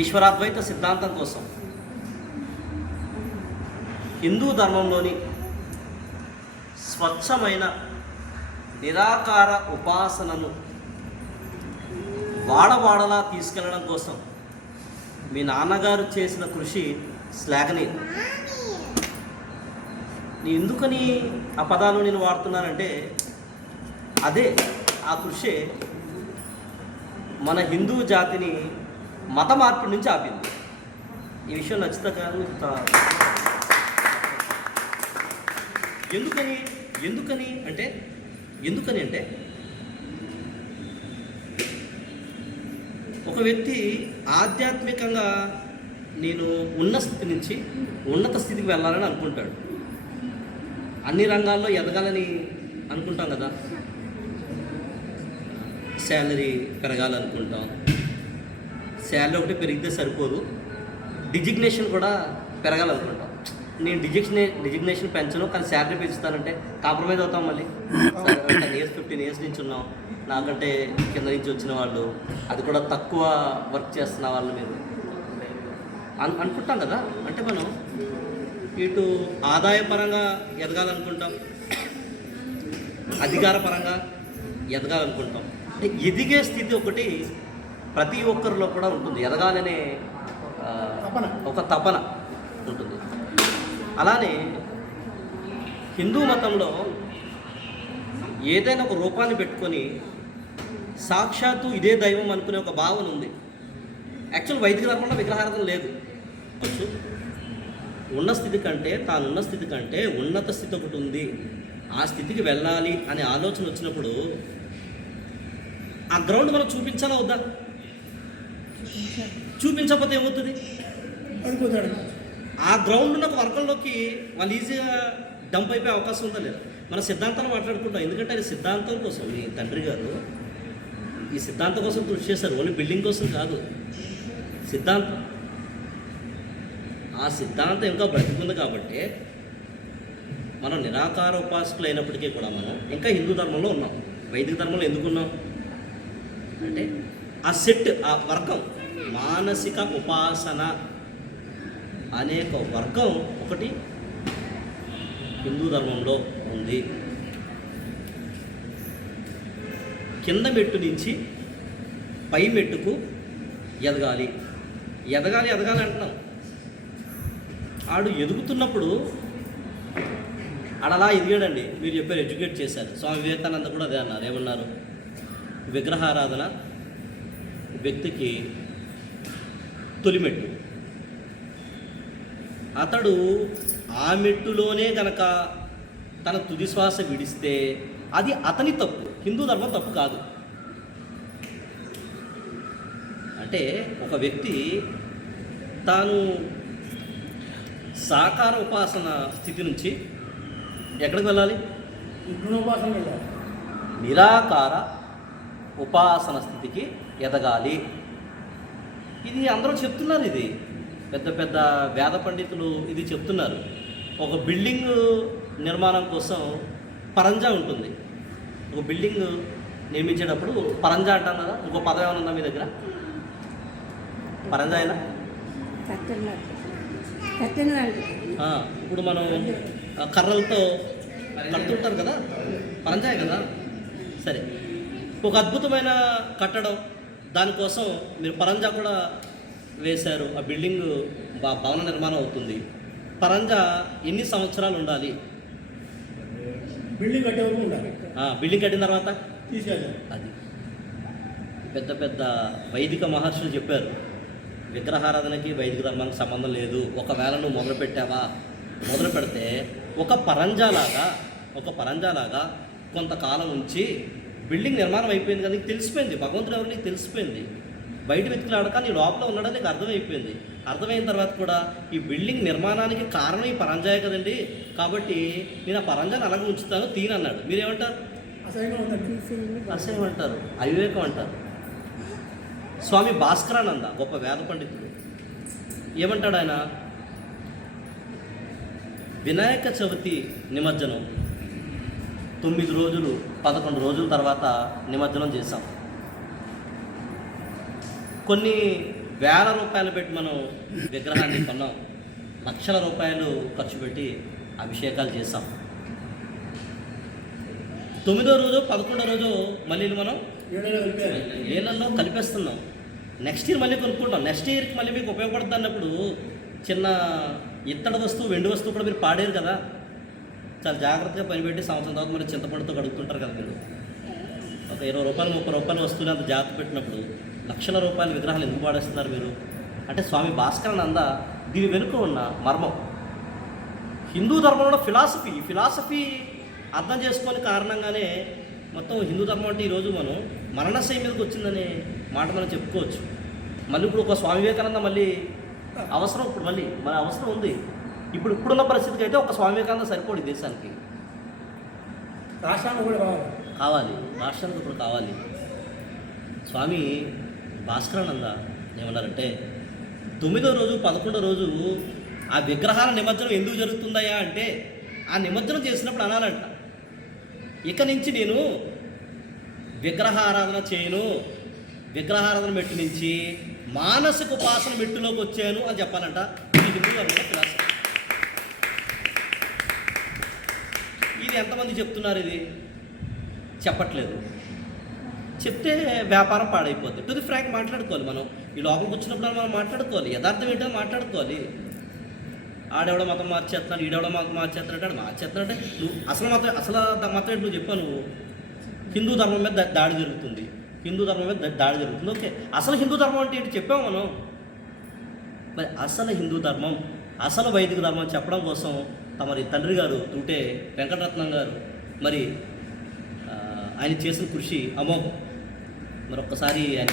ఈశ్వరాద్వైత సిద్ధాంతం కోసం. హిందూ ధర్మంలోని స్వచ్ఛమైన నిరాకార ఉపాసనను వాడవాడలా తీసుకెళ్ళడం కోసం మీ నాన్నగారు చేసిన కృషి శ్లాఘనీయం. నేను ఎందుకని ఆ పదాలు నేను వాడుతున్నానంటే అదే ఆ కృషి మన హిందూ జాతిని మత మార్పు నుంచి ఆపింది. ఈ విషయం నచ్చిత కాదు ఎందుకని ఎందుకని అంటే ఎందుకని అంటే ఒక వ్యక్తి ఆధ్యాత్మికంగా నేను ఉన్న స్థితి నుంచి ఉన్నత స్థితికి వెళ్ళాలని అనుకుంటాడు. అన్ని రంగాల్లో ఎదగాలని అనుకుంటాం కదా. శాలరీ పెరగాలనుకుంటాం. శాలరీ ఒకటి పెరిగితే సరిపోదు. డిజిగ్నేషన్ కూడా పెరగాలనుకుంటాం. నేను డిజిగ్నే డిజిగ్నేషన్ పెంచను కానీ శాలరీ పెంచుతానంటే కాంప్రమైజ్ అవుతాం మళ్ళీ. టెన్ ఇయర్స్ ఫిఫ్టీన్ ఇయర్స్ నుంచి ఉన్నాం. నాకంటే కింద నుంచి వచ్చిన వాళ్ళు అది కూడా తక్కువ వర్క్ చేస్తున్న వాళ్ళు మీరు. అను అనుకుంటాం కదా. అంటే మనం ఇటు ఆదాయపరంగా ఎదగాలనుకుంటాం. అధికారపరంగా ఎదగాలనుకుంటాం. అంటే ఎదిగే స్థితి ఒకటి ప్రతి ఒక్కరిలో కూడా ఉంటుంది. ఎదగాలనే. ఒక తపన ఉంటుంది. అలానే హిందూ మతంలో ఏదైనా ఒక రూపాన్ని పెట్టుకొని సాక్షాత్తు ఇదే దైవం అనుకునే ఒక భావన ఉంది. యాక్చువల్ వైదిక ధర్మంలో విగ్రహారాధన లేదు. ఉన్న స్థితి కంటే తాను ఉన్న స్థితి కంటే ఉన్నత స్థితి ఒకటి ఉంది. ఆ స్థితికి వెళ్ళాలి అనే ఆలోచన వచ్చినప్పుడు ఆ గ్రౌండ్ మనం చూపించాలా వద్దా? చూపించకపోతే ఏమవుతుంది? పడిపోతాడు. ఆ గ్రౌండ్ ఉన్న ఒక వర్గంలోకి వాళ్ళు ఈజీగా డంప్ అయిపోయే అవకాశం ఉందా లేదా? మన సిద్ధాంతాన్ని మాట్లాడుకుంటాం. ఎందుకంటే అది సిద్ధాంతం కోసం మీ తండ్రి గారు ఈ సిద్ధాంతం కోసం కృషి చేశారు. ఓన్లీ బిల్డింగ్ కోసం కాదు. సిద్ధాంతం. ఆ సిద్ధాంతం ఇంకా బ్రతికుంది కాబట్టి మనం నిరాకార ఉపాసకులు అయినప్పటికీ కూడా మనం ఇంకా హిందూ ధర్మంలో ఉన్నాం. వైదిక ధర్మంలో ఎందుకు ఉన్నాం? అంటే ఆ సెట్ ఆ వర్గం మానసిక ఉపాసన అనే ఒక వర్గం ఒకటి హిందూ ధర్మంలో ఉంది. కింద మెట్టు నుంచి పై మెట్టుకు ఎదగాలి. ఎదగాలి ఎదగాలి అంటున్నాం. ఆడు ఎదుగుతున్నప్పుడు ఆడలా ఎదిగాడండి. మీరు చెప్పారు ఎడ్యుకేట్ చేశారు. స్వామి వివేకానంద కూడా అదే అన్నారు. ఏమన్నారు? విగ్రహారాధన వ్యక్తికి తొలిమెట్టు. అతడు ఆ మెట్టులోనే గనక తన తుది శ్వాస విడిస్తే అది అతని తప్పు హిందూ ధర్మం తప్పు కాదు. అంటే ఒక వ్యక్తి తాను సాకార ఉపాసన స్థితి నుంచి ఎక్కడికి వెళ్ళాలి? నిరాకార ఉపాసన స్థితికి ఎదగాలి. ఇది అందరూ చెప్తున్నారు ఇది. పెద్ద పెద్ద వేద పండితులు ఇది చెప్తున్నారు. ఒక బిల్డింగ్ నిర్మాణం కోసం పరంజా ఉంటుంది. ఒక బిల్డింగ్ నిర్మించేటప్పుడు పరంజా అంటాం కదా ఇంకో పదం ఏమైనా ఉందా మీ దగ్గర? పరంజా అయినా ఇప్పుడు మనం కర్రలతో కడుతుంటారు కదా? పరంజాయ్ కదా? సరే. ఒక అద్భుతమైన కట్టడం దానికోసం మీరు పరంజా కూడా వేశారు. ఆ బిల్డింగ్ బా- భవన నిర్మాణం అవుతుంది. పరంజా ఎన్ని సంవత్సరాలు ఉండాలి? బిల్డింగ్ కట్టే వరకు ఉండాలి. ఆ, బిల్డింగ్ కట్టిన తర్వాత? అది. పెద్ద పెద్ద వైదిక మహర్షులు చెప్పారు. విగ్రహారాధనకి వైదిక ధర్మానికి సంబంధం లేదు. ఒకవేళ నువ్వు మొదలు పెట్టావా? మొదలు పెడితే ఒక పరంజాలాగా ఒక పరంజాలాగా కొంతకాలం ఉంచి బిల్డింగ్ నిర్మాణం అయిపోయింది కదా నీకు తెలిసిపోయింది. భగవంతుడు ఎవరు నీకు తెలిసిపోయింది. బయట వ్యక్తులు ఆడక నీ లోపల ఉన్నాడని నీకు అర్థమైపోయింది. అర్థమైన తర్వాత కూడా ఈ బిల్డింగ్ నిర్మాణానికి కారణం ఈ పరంజాయే కదండి. కాబట్టి నేను ఆ పరంజాని అలాగే ఉంచుతాను మీరేమంటారు? అసహ్యంగా ఉందండి తీసేయండి అసహ్యం అంటారు అవివేకం అంటారు. స్వామి భాస్కరానంద గొప్ప వేద పండితుడు. ఏమంటాడు ఆయన? వినాయక చవితి నిమజ్జనం. తొమ్మిది రోజులు పదకొండు రోజుల తర్వాత నిమజ్జనం చేశాం. కొన్ని వేల రూపాయలు పెట్టి మనం విగ్రహాన్ని కొన్నాం. లక్షల రూపాయలు ఖర్చు పెట్టి అభిషేకాలు చేసాం తొమ్మిదో రోజు పదకొండో రోజు మళ్ళీ మనం నీళ్ళల్లో కలిపేస్తున్నాం. నెక్స్ట్ ఇయర్ మళ్ళీ కొనుక్కుంటాం. నెక్స్ట్ ఇయర్కి మళ్ళీ మీకు ఉపయోగపడుతుంది అన్నప్పుడు చిన్న ఇత్తడి వస్తువు వెండి వస్తువు కూడా మీరు పాడేరు కదా. చాలా జాగ్రత్తగా పనిపెట్టి సంవత్సరం తర్వాత మరి చింతపండుతో కడుగుతుంటారు కదా మీరు. ఒక ఇరవై రూపాయలు ముప్పై రూపాయలు వస్తువులు అంత జాగ్రత్త పెట్టినప్పుడు లక్షల రూపాయల విగ్రహాలు ఎందుకు పాడేస్తున్నారు మీరు? అంటే స్వామి భాస్కరనంద దీని వెనుక ఉన్న మర్మం. హిందూ ధర్మంలో ఫిలాసఫీ ఫిలాసఫీ అర్థం చేసుకోని కారణంగానే మొత్తం హిందూ ధర్మం అంటే ఈరోజు మనం మరణశయ మీదకి వచ్చిందనే మాట మనం చెప్పుకోవచ్చు. మళ్ళీ ఇప్పుడు ఒక స్వామి వివేకానంద మళ్ళీ అవసరం ఇప్పుడు మళ్ళీ మన అవసరం ఉంది. ఇప్పుడు ఇప్పుడున్న పరిస్థితికి అయితే ఒక స్వామి వివేకానంద సరిపోడు దేశానికి. రాష్ట్రానికి కూడా కావాలి. కావాలి. రాష్ట్రానికి ఇప్పుడు కావాలి. స్వామి భాస్కరానంద ఏమన్నారంటే తొమ్మిదో రోజు పదకొండో రోజు ఆ విగ్రహాల నిమజ్జనం ఎందుకు జరుగుతుందయ్యా అంటే ఆ నిమజ్జనం చేసినప్పుడు అనాలంట. ఇక నుంచి నేను విగ్రహారాధన చేయను విగ్రహారాధన మెట్టు నుంచి మానసిక ఉపాసన మెట్టులోకి వచ్చాను అని చెప్పాలంట. ఇది హిందూ ఇది ఎంతమంది చెప్తున్నారు ఇది? చెప్పట్లేదు. చెప్తే వ్యాపారం పాడైపోద్ది. టు ది ఫ్రాంక్ మాట్లాడుకోవాలి మనం. ఈ లోపలికి వచ్చినప్పుడు మనం మాట్లాడుకోవాలి. యథార్థం ఏంటో మాట్లాడుకోవాలి. ఆడెవడో మతం మార్చేస్తున్నాడు ఈడెవడో మతం మార్చేస్తున్నాడు ఆడు మార్చేస్తున్నాడు అంటే నువ్వు అసలు మతం అసలు మతం ఏంటి నువ్వు చెప్పావు నువ్వు? హిందూ ధర్మం మీద దాడి జరుగుతుంది. హిందూ ధర్మం మీద దాడి జరుగుతుంది. ఓకే. అసలు హిందూ ధర్మం అంటే ఏంటి చెప్పాము మనం? మరి అసలు హిందూ ధర్మం అసలు వైదిక ధర్మం చెప్పడం కోసం మరి తండ్రి గారు తుంటే వెంకటరత్నం గారు. మరి ఆయన చేసిన కృషి అమోఘం. మరొక్కసారి ఆయన